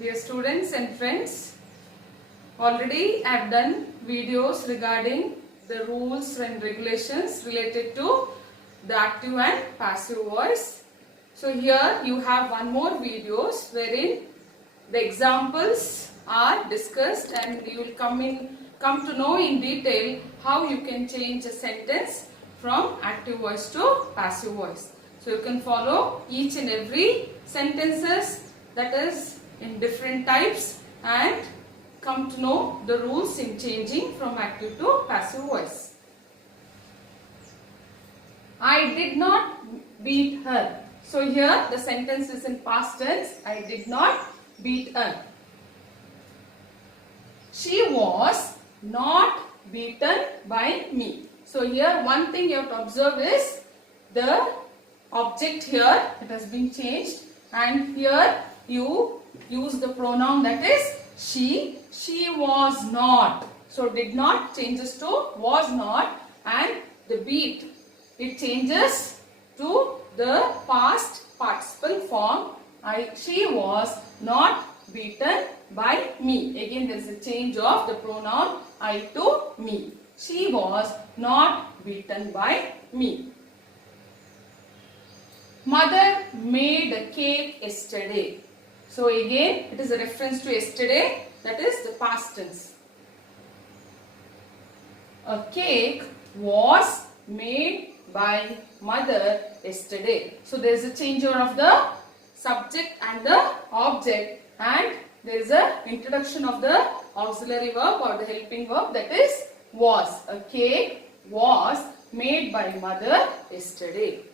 Dear students and friends, already I have done videos regarding the rules and regulations related to the active and passive voice. So here you have one more videos wherein the examples are discussed and you will come to know in detail how you can change a sentence from active voice to passive voice. So you can follow each and every sentences that is in different types and come to know the rules in changing from active to passive voice. I did not beat her. So here the sentence is in past tense. I did not beat her. She was not beaten by me. So here one thing you have to observe is the object here, it has been changed, and here you use the pronoun that is she. She was not. So did not changes to was not, and the beat, it changes to the past participle form. She was not beaten by me. Again there is a change of the pronoun I to me. She was not beaten by me. Mother made a cake yesterday. So again it is a reference to yesterday, that is the past tense. A cake was made by mother yesterday. So there is a changeover of the subject and the object, and there is a introduction of the auxiliary verb or the helping verb, that is was. A cake was made by mother yesterday.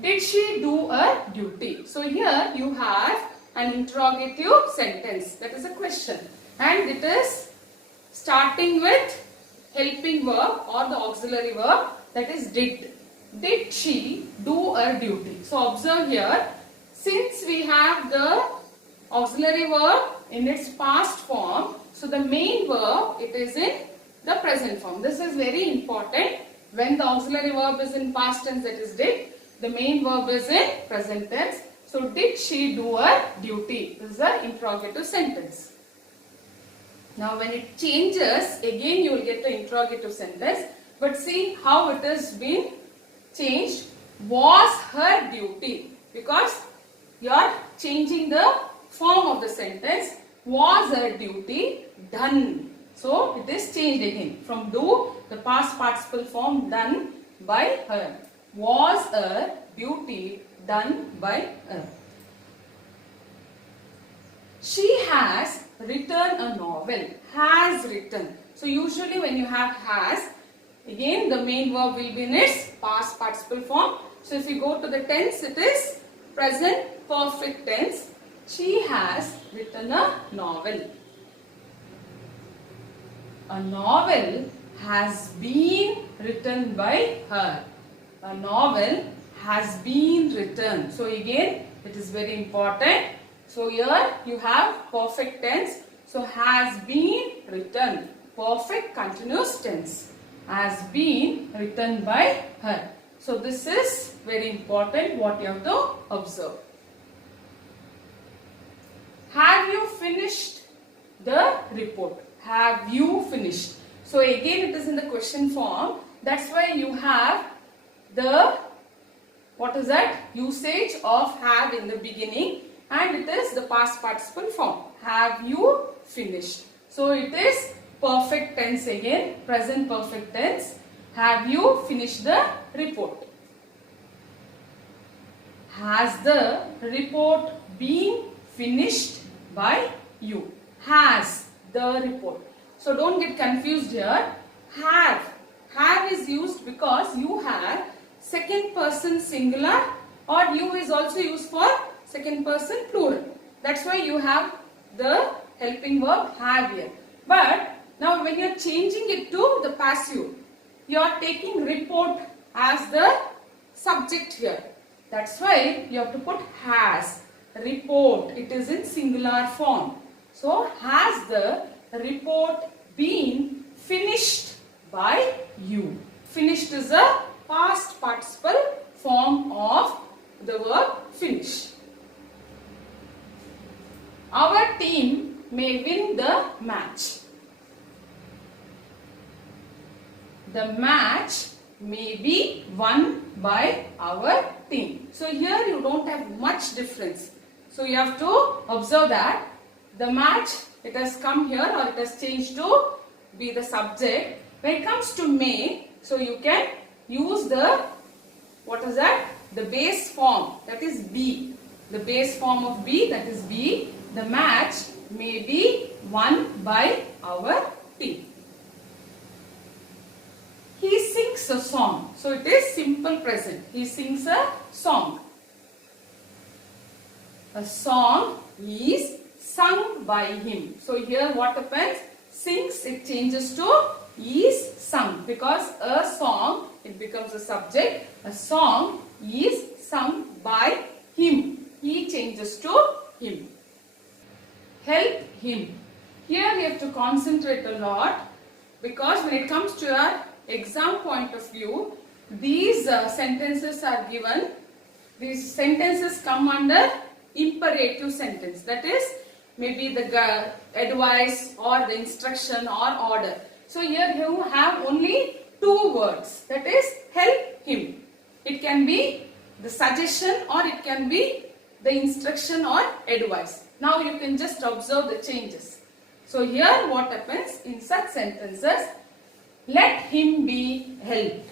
Did she do her duty? So here you have an interrogative sentence, that is a question, and it is starting with helping verb or the auxiliary verb, that is did. Did she do her duty? So observe here, since we have the auxiliary verb in its past form, so the main verb, it is in the present form. This is very important. When the auxiliary verb is in past tense, that is did, the main verb is in present tense. So did she do her duty? This is an interrogative sentence. Now when it changes, again you will get the interrogative sentence. But see how it has been changed. Was her duty? Because you are changing the form of the sentence. Was her duty done? So it is changed again. From do, the past participle form done by her. Was her duty done by her? She has written a novel. Has written. So usually when you have has, again the main verb will be in its past participle form. So if you go to the tense, it is present perfect tense. She has written a novel. A novel has been written by her. A novel has been written. So again it is very important. So here you have perfect tense. So has been written. Perfect continuous tense. Has been written by her. So this is very important what you have to observe. Have you finished the report? Have you finished? So again it is in the question form. That's why you have the, what is that? Usage of have in the beginning, and it is the past participle form. Have you finished? So it is perfect tense again, present perfect tense. Have you finished the report? Has the report been finished by you? Has the report. So don't get confused here. Have is used because you have second person singular, or you is also used for second person plural. That's why you have the helping verb have here. But now when you are changing it to the passive, you are taking report as the subject here. That's why you have to put has. Report, it is in singular form. So has the report been finished by you? Finished is a past participle form of the verb finish. Our team may win the match. The match may be won by our team. So here you don't have much difference. So you have to observe that the match, it has come here or it has changed to be the subject. When it comes to may, so you can use the, what is that? The base form, that is be. The base form of be, that is be. The match may be won by our team. He sings a song. So it is simple present. He sings a song. A song is sung by him. So here what happens? Sings, it changes to is sung, because a song, it becomes a subject. A song is sung by him. He changes to him. Help him. Here we have to concentrate a lot, because when it comes to your exam point of view, these sentences are given. These sentences come under imperative sentence. That is, maybe the advice or the instruction or order. So here you have only two words. That is, help him. It can be the suggestion or it can be the instruction or advice. Now you can just observe the changes. So here what happens in such sentences? Let him be helped.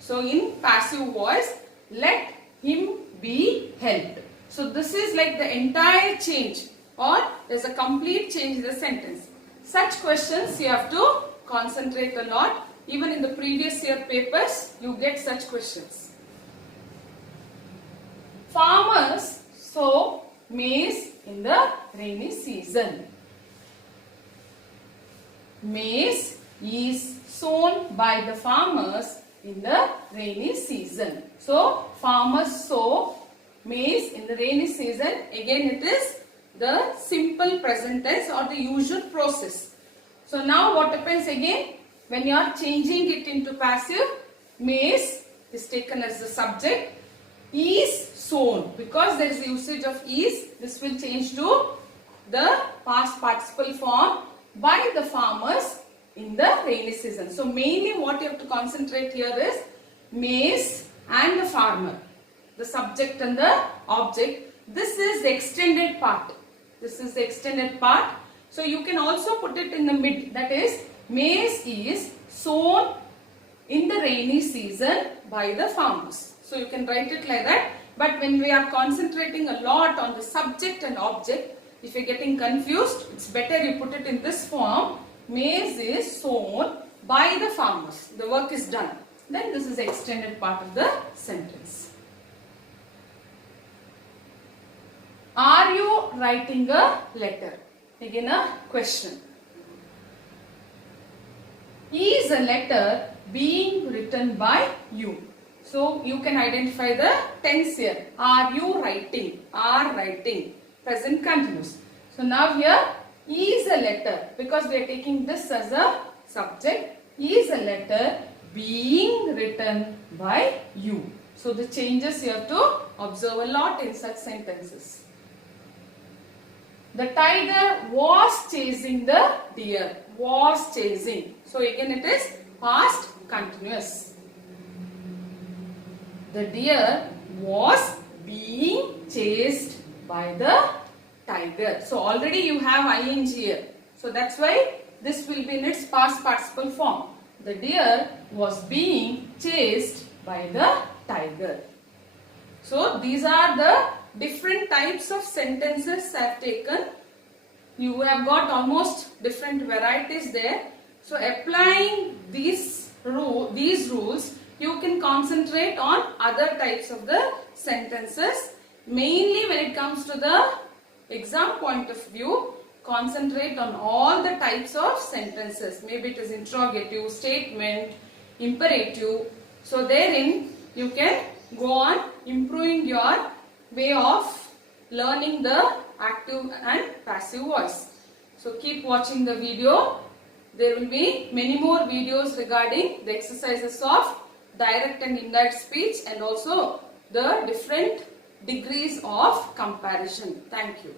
So in passive voice, let him be helped. So this is like the entire change, or there's a complete change in the sentence. Such questions you have to concentrate a lot. Even in the previous year papers, you get such questions. Farmers sow maize in the rainy season. Maize is sown by the farmers in the rainy season. So farmers sow maize in the rainy season. Again it is the simple present tense or the usual process. So now what happens again? When you are changing it into passive, maize is taken as the subject. Is sown, because there is the usage of is, this will change to the past participle form by the farmers in the rainy season. So mainly what you have to concentrate here is maize and the farmer, the subject and the object. This is the extended part. This is the extended part. So you can also put it in the mid. That is, maize is sown in the rainy season by the farmers. So you can write it like that. But when we are concentrating a lot on the subject and object, if you are getting confused, it's better you put it in this form. Maize is sown by the farmers. The work is done. Then this is the extended part of the sentence. Are you writing a letter? Again a question. Is a letter being written by you? So you can identify the tense here. Are you writing? Are writing. Present continuous. So now here is a letter, because we are taking this as a subject. Is a letter being written by you. So the changes you have to observe a lot in such sentences. The tiger was chasing the deer. Was chasing. So again it is past continuous. The deer was being chased by the tiger. So already you have ing here. So that's why this will be in its past participle form. The deer was being chased by the tiger. So these are the different types of sentences I have taken. You have got almost different varieties there. So applying these rules, you can concentrate on other types of the sentences. Mainly when it comes to the exam point of view, concentrate on all the types of sentences. Maybe it is interrogative, statement, imperative. So therein you can go on improving your way of learning the active and passive voice. So keep watching the video. There will be many more videos regarding the exercises of direct and indirect speech and also the different degrees of comparison. Thank you.